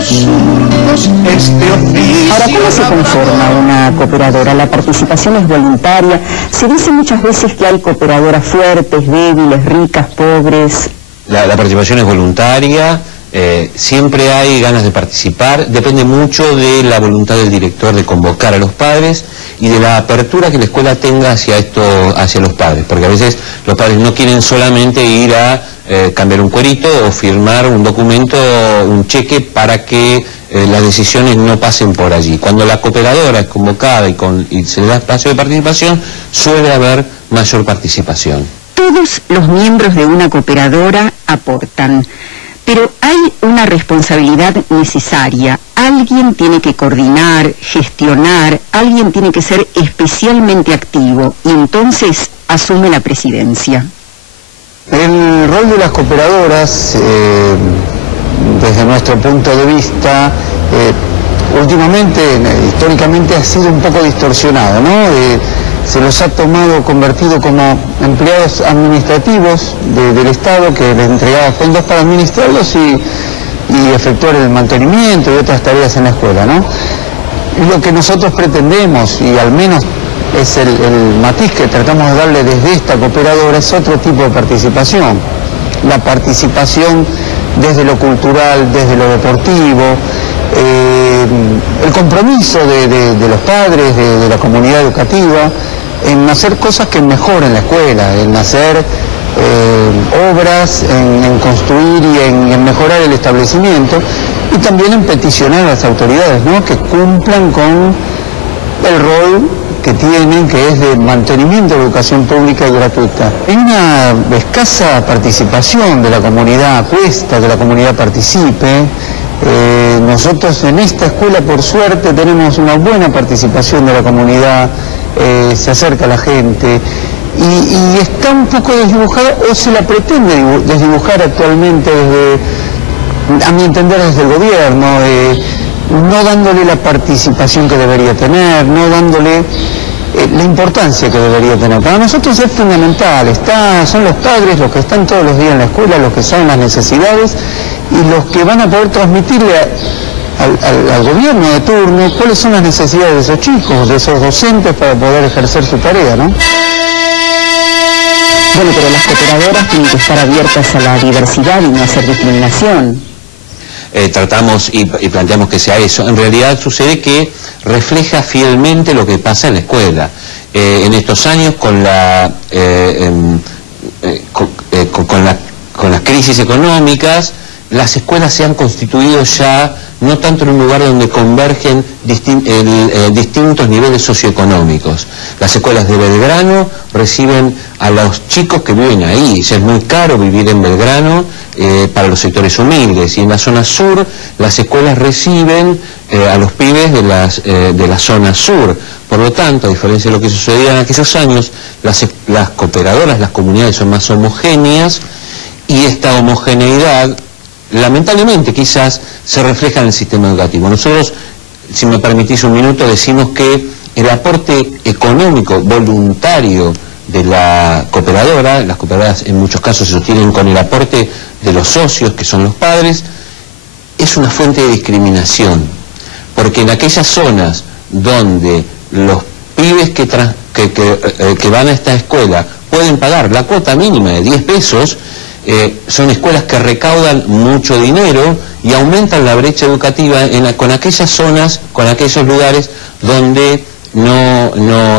los zurdos este oficio. Ahora, ¿cómo se conforma una cooperadora? La participación es voluntaria. Se dice muchas veces que hay cooperadoras fuertes, débiles, ricas, pobres. La participación es voluntaria. Siempre hay ganas de participar, depende mucho de la voluntad del director de convocar a los padres y de la apertura que la escuela tenga hacia los padres, porque a veces los padres no quieren solamente ir a cambiar un cuerito o firmar un documento, un cheque para que las decisiones no pasen por allí. Cuando la cooperadora es convocada y se le da espacio de participación, suele haber mayor participación. Todos los miembros de una cooperadora aportan. Pero hay una responsabilidad necesaria. Alguien tiene que coordinar, gestionar, alguien tiene que ser especialmente activo y entonces asume la presidencia. El rol de las cooperadoras, desde nuestro punto de vista, últimamente, históricamente ha sido un poco distorsionado, ¿no? Se los ha convertido como empleados administrativos del Estado que les entregaba fondos para administrarlos y efectuar el mantenimiento y otras tareas en la escuela, ¿no? Lo que nosotros pretendemos, y al menos es el matiz que tratamos de darle desde esta cooperadora, es otro tipo de participación. La participación desde lo cultural, desde lo deportivo, el compromiso de los padres, de la comunidad educativa, en hacer cosas que mejoren la escuela, en hacer obras, en construir y en mejorar el establecimiento, y también en peticionar a las autoridades, ¿no?, que cumplan con el rol que tienen, que es de mantenimiento de educación pública y gratuita. Hay una escasa participación de la comunidad, cuesta que la comunidad participe. Nosotros en esta escuela, por suerte, tenemos una buena participación de la comunidad, se acerca a la gente y está un poco desdibujada, o se la pretende desdibujar actualmente a mi entender, desde el gobierno, no dándole la participación que debería tener, no dándole la importancia que debería tener. Para nosotros es fundamental, son los padres los que están todos los días en la escuela, los que saben las necesidades y los que van a poder transmitirle al gobierno de turno cuáles son las necesidades de esos chicos, de esos docentes, para poder ejercer su tarea, ¿no? Bueno, pero las cooperadoras tienen que estar abiertas a la diversidad y no hacer discriminación. Tratamos y planteamos que sea eso. En realidad sucede que refleja fielmente lo que pasa en la escuela. En estos años, con las crisis económicas, las escuelas se han constituido ya no tanto en un lugar donde convergen distintos niveles socioeconómicos. Las escuelas de Belgrano reciben a los chicos que viven ahí. Es muy caro vivir en Belgrano para los sectores humildes, y en la zona sur las escuelas reciben a los pibes de la zona sur. Por lo tanto, a diferencia de lo que sucedía en aquellos años, las cooperadoras, las comunidades son más homogéneas, y esta homogeneidad lamentablemente quizás se refleja en el sistema educativo. Nosotros, si me permitís un minuto, decimos que el aporte económico voluntario de la cooperadora, las cooperadoras en muchos casos se sostienen con el aporte de los socios, que son los padres, es una fuente de discriminación, porque en aquellas zonas donde los pibes que van a esta escuela pueden pagar la cuota mínima de 10 pesos, son escuelas que recaudan mucho dinero y aumentan la brecha educativa con aquellas zonas, con aquellos lugares donde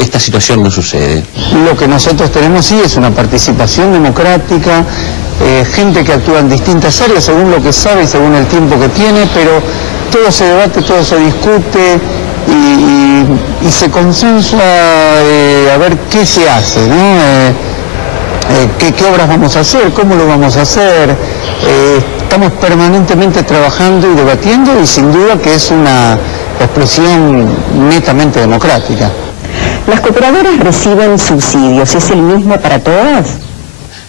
esta situación no sucede. Lo que nosotros tenemos sí es una participación democrática, gente que actúa en distintas áreas según lo que sabe y según el tiempo que tiene, pero todo se debate, todo se discute y se consensua a ver qué se hace, ¿no? ¿Qué obras vamos a hacer? ¿Cómo lo vamos a hacer? Estamos permanentemente trabajando y debatiendo, y sin duda que es una expresión netamente democrática. ¿Las cooperadoras reciben subsidios? ¿Es el mismo para todas?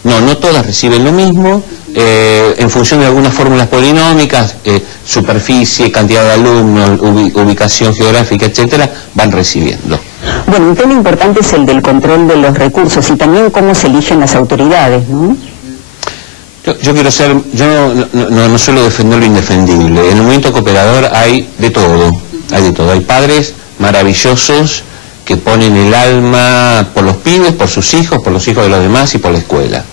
No todas reciben lo mismo. En función de algunas fórmulas polinómicas, superficie, cantidad de alumnos, ubicación geográfica, etcétera, van recibiendo. Bueno, un tema importante es el del control de los recursos y también cómo se eligen las autoridades, ¿no? Yo quiero ser, yo no suelo defender lo indefendible. En el movimiento cooperador hay de todo, hay padres maravillosos que ponen el alma por los pibes, por sus hijos, por los hijos de los demás y por la escuela.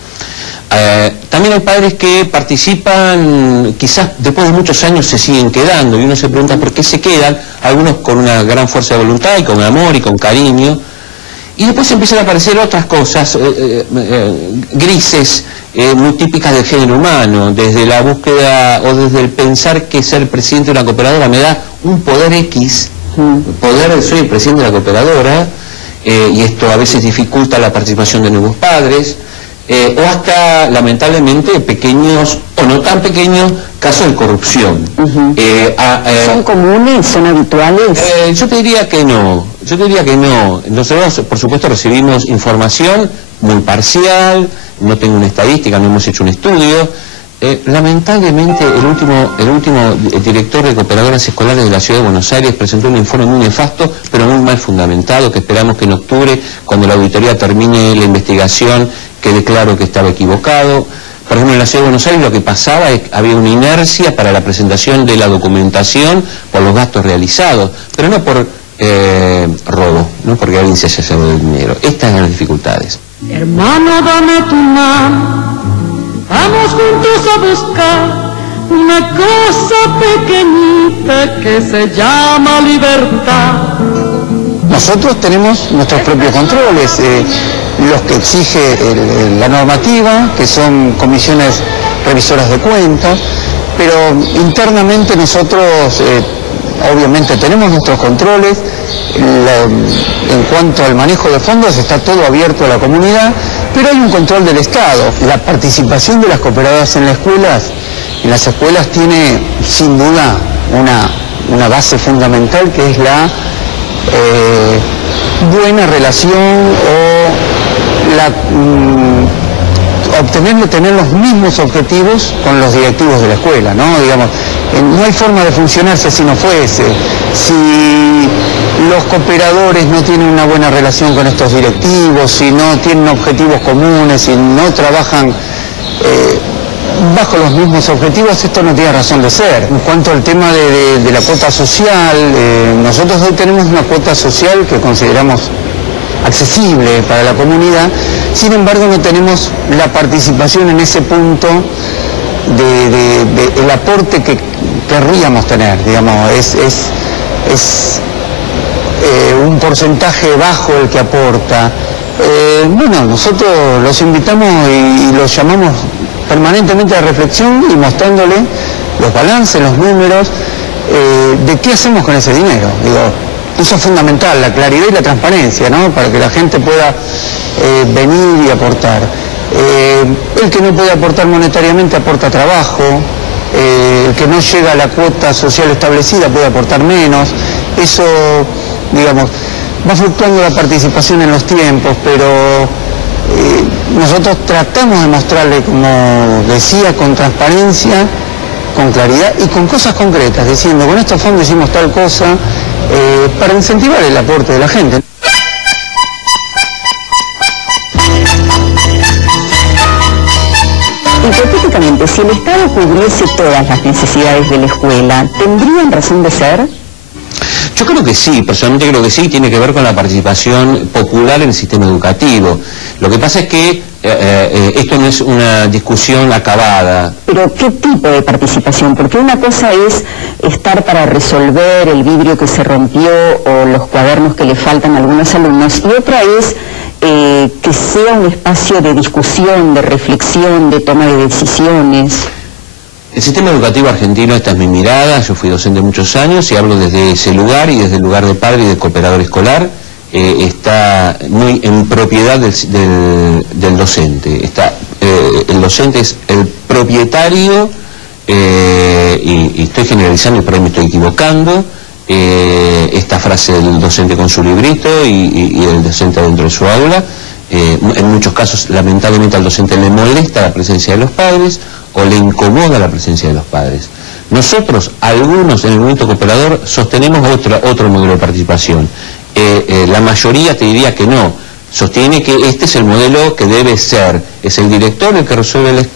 También hay padres que participan, quizás después de muchos años se siguen quedando, y uno se pregunta por qué se quedan, algunos con una gran fuerza de voluntad y con amor y con cariño, y después empiezan a aparecer otras cosas grises, muy típicas del género humano, desde la búsqueda o desde el pensar que ser presidente de una cooperadora me da un poder X, soy el presidente de la cooperadora, y esto a veces dificulta la participación de nuevos padres, o hasta, lamentablemente, pequeños o no tan pequeños casos de corrupción. ¿Son comunes? ¿Son habituales? Yo te diría que no. Nosotros, por supuesto, recibimos información muy parcial, no tengo una estadística, no hemos hecho un estudio. Lamentablemente, el último director de cooperadoras escolares de la Ciudad de Buenos Aires presentó un informe muy nefasto, pero muy mal fundamentado, que esperamos que en octubre, cuando la auditoría termine la investigación, quede claro que estaba equivocado. Por ejemplo, en la Ciudad de Buenos Aires lo que pasaba es que había una inercia para la presentación de la documentación por los gastos realizados, pero no por robo, no porque alguien se haya llevado el dinero. Estas eran las dificultades. Hermano, dame tu mano, vamos juntos a buscar una cosa pequeñita que se llama libertad. Nosotros tenemos nuestros propios controles, los que exige la normativa, que son comisiones revisoras de cuentas, pero internamente nosotros obviamente tenemos nuestros controles. En cuanto al manejo de fondos, está todo abierto a la comunidad, pero hay un control del Estado. La participación de las cooperadoras en las escuelas tiene sin duda una base fundamental, que es la buena relación o tener los mismos objetivos con los directivos de la escuela, ¿no? Digamos, no hay forma de funcionar si así no fuese. Si los cooperadores no tienen una buena relación con estos directivos, si no tienen objetivos comunes, si no trabajan bajo los mismos objetivos, esto no tiene razón de ser. En cuanto al tema de la cuota social, nosotros hoy tenemos una cuota social que consideramos accesible para la comunidad, sin embargo no tenemos la participación en ese punto del aporte que querríamos tener, digamos, es un porcentaje bajo el que aporta. Bueno, nosotros los invitamos y los llamamos permanentemente a reflexión y mostrándole los balances, los números, de qué hacemos con ese dinero. Digo, eso es fundamental, la claridad y la transparencia, ¿no? Para que la gente pueda venir y aportar. El que no puede aportar monetariamente aporta trabajo, el que no llega a la cuota social establecida puede aportar menos. Eso, digamos, va fluctuando la participación en los tiempos, pero nosotros tratamos de mostrarle, como decía, con transparencia, con claridad y con cosas concretas, diciendo, con estos fondos hicimos tal cosa, para incentivar el aporte de la gente. Hipotéticamente, si el Estado cubriese todas las necesidades de la escuela, ¿tendrían razón de ser? Yo creo que sí, personalmente creo que sí, tiene que ver con la participación popular en el sistema educativo. Lo que pasa es que esto no es una discusión acabada. ¿Pero qué tipo de participación? Porque una cosa es estar para resolver el vidrio que se rompió o los cuadernos que le faltan a algunos alumnos, y otra es que sea un espacio de discusión, de reflexión, de toma de decisiones. El sistema educativo argentino, esta es mi mirada, yo fui docente muchos años y hablo desde ese lugar y desde el lugar de padre y de cooperador escolar, está muy en propiedad del docente. El docente es el propietario, y estoy generalizando y por ahí me estoy equivocando, esta frase del docente con su librito y el docente dentro de su aula. En muchos casos, lamentablemente, al docente le molesta la presencia de los padres o le incomoda la presencia de los padres. Nosotros, algunos en el movimiento cooperador, sostenemos otro modelo de participación. La mayoría te diría que no. sostiene que este es el modelo que debe ser, es el director el que resuelve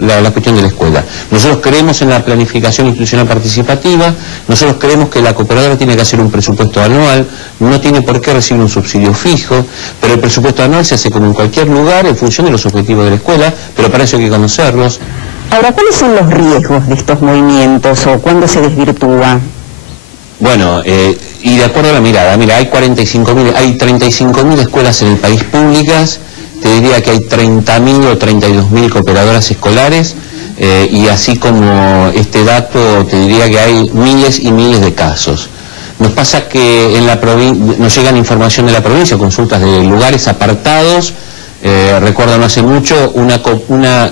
la cuestión de la escuela. Nosotros creemos en la planificación institucional participativa, nosotros creemos que la cooperadora tiene que hacer un presupuesto anual, no tiene por qué recibir un subsidio fijo, pero el presupuesto anual se hace como en cualquier lugar en función de los objetivos de la escuela, pero para eso hay que conocerlos. Ahora, ¿cuáles son los riesgos de estos movimientos o cuándo se desvirtúa? Bueno, y de acuerdo a la mirada, mira, hay 35.000 escuelas en el país públicas, te diría que hay 30.000 o 32.000 cooperadoras escolares, y así como este dato, te diría que hay miles y miles de casos. Nos pasa que en la nos llegan información de la provincia, consultas de lugares apartados. Recuerdo no hace mucho, una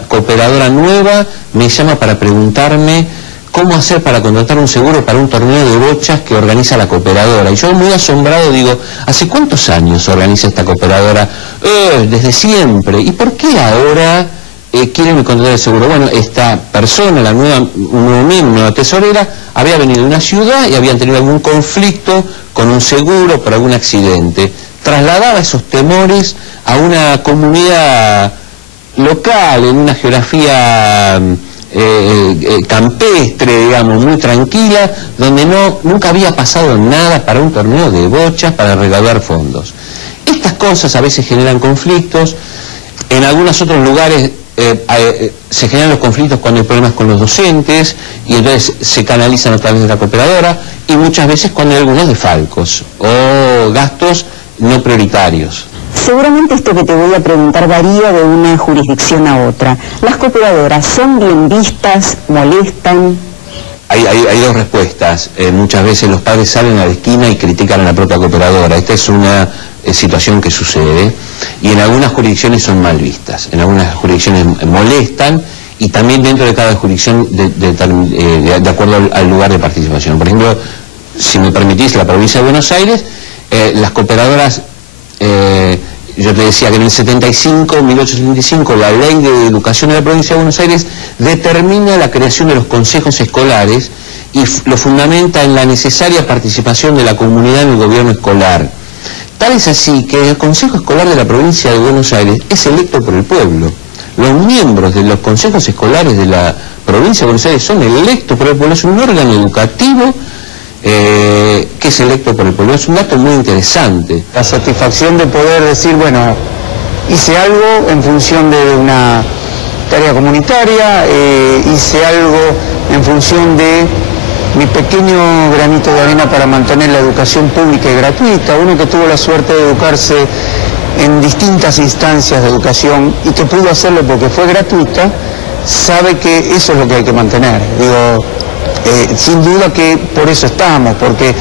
cooperadora nueva me llama para preguntarme cómo hacer para contratar un seguro para un torneo de bochas que organiza la cooperadora. Y yo muy asombrado digo, ¿hace cuántos años organiza esta cooperadora? Desde siempre. ¿Y por qué ahora quieren contratar el seguro? Bueno, esta persona, un nueva tesorera, había venido de una ciudad y habían tenido algún conflicto con un seguro por algún accidente. Trasladaba esos temores a una comunidad local, en una geografía campestre, digamos, muy tranquila, donde nunca había pasado nada para un torneo de bochas para recaudar fondos. Estas cosas a veces generan conflictos. En algunos otros lugares se generan los conflictos cuando hay problemas con los docentes y entonces se canalizan a través de la cooperadora, y muchas veces cuando hay algunos desfalcos o gastos no prioritarios. Seguramente esto que te voy a preguntar varía de una jurisdicción a otra. ¿Las cooperadoras son bien vistas, molestan? Hay dos respuestas. Muchas veces los padres salen a la esquina y critican a la propia cooperadora. Esta es una situación que sucede, y en algunas jurisdicciones son mal vistas, en algunas jurisdicciones molestan, y también dentro de cada jurisdicción de acuerdo al lugar de participación. Por ejemplo, si me permitís, la provincia de Buenos Aires, las cooperadoras, yo te decía que en el 1875, la ley de educación de la provincia de Buenos Aires determina la creación de los consejos escolares y lo fundamenta en la necesaria participación de la comunidad en el gobierno escolar. Tal es así que el Consejo Escolar de la provincia de Buenos Aires es electo por el pueblo. Los miembros de los consejos escolares de la provincia de Buenos Aires son electos por el pueblo. Es un órgano educativo que es electo por el pueblo. Es un dato muy interesante. La satisfacción de poder decir, bueno, hice algo en función de una tarea comunitaria, hice algo en función de mi pequeño granito de arena para mantener la educación pública y gratuita. Uno que tuvo la suerte de educarse en distintas instancias de educación y que pudo hacerlo porque fue gratuita, sabe que eso es lo que hay que mantener. Digo, sin duda que por eso estamos, porque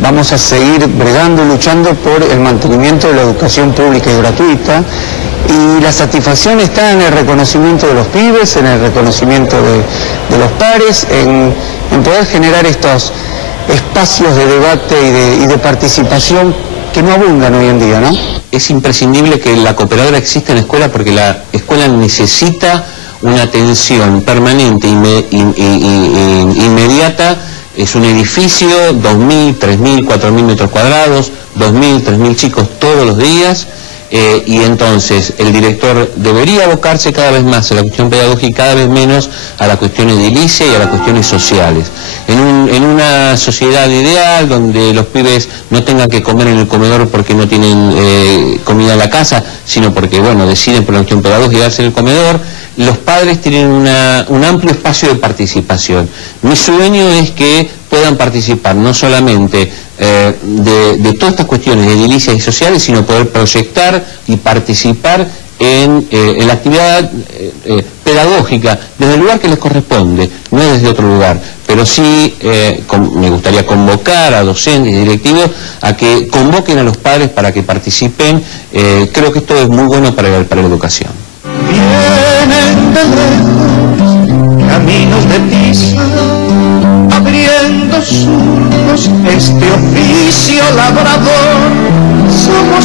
vamos a seguir bregando y luchando por el mantenimiento de la educación pública y gratuita, y la satisfacción está en el reconocimiento de los pibes, en el reconocimiento de los pares, en poder generar estos espacios de debate y de participación que no abundan hoy en día, ¿no? Es imprescindible que la cooperadora exista en la escuela, porque la escuela necesita una atención permanente inmediata. Es un edificio, 2.000, 3.000, 4.000 metros cuadrados, 2.000, 3.000 chicos todos los días, y entonces el director debería abocarse cada vez más a la cuestión pedagógica y cada vez menos a la cuestión edilicia y a las cuestiones sociales. En una sociedad ideal donde los pibes no tengan que comer en el comedor porque no tienen comida en la casa, sino porque, bueno, deciden por la cuestión pedagógica darse en el comedor, los padres tienen un amplio espacio de participación. Mi sueño es que puedan participar no solamente de todas estas cuestiones edilicias y sociales, sino poder proyectar y participar en la actividad pedagógica desde el lugar que les corresponde, no desde otro lugar. Pero sí me gustaría convocar a docentes y directivos a que convoquen a los padres para que participen. Creo que esto es muy bueno para la educación. Vienen de lejos caminos de tiza, abriendo surcos este oficio labrador. Somos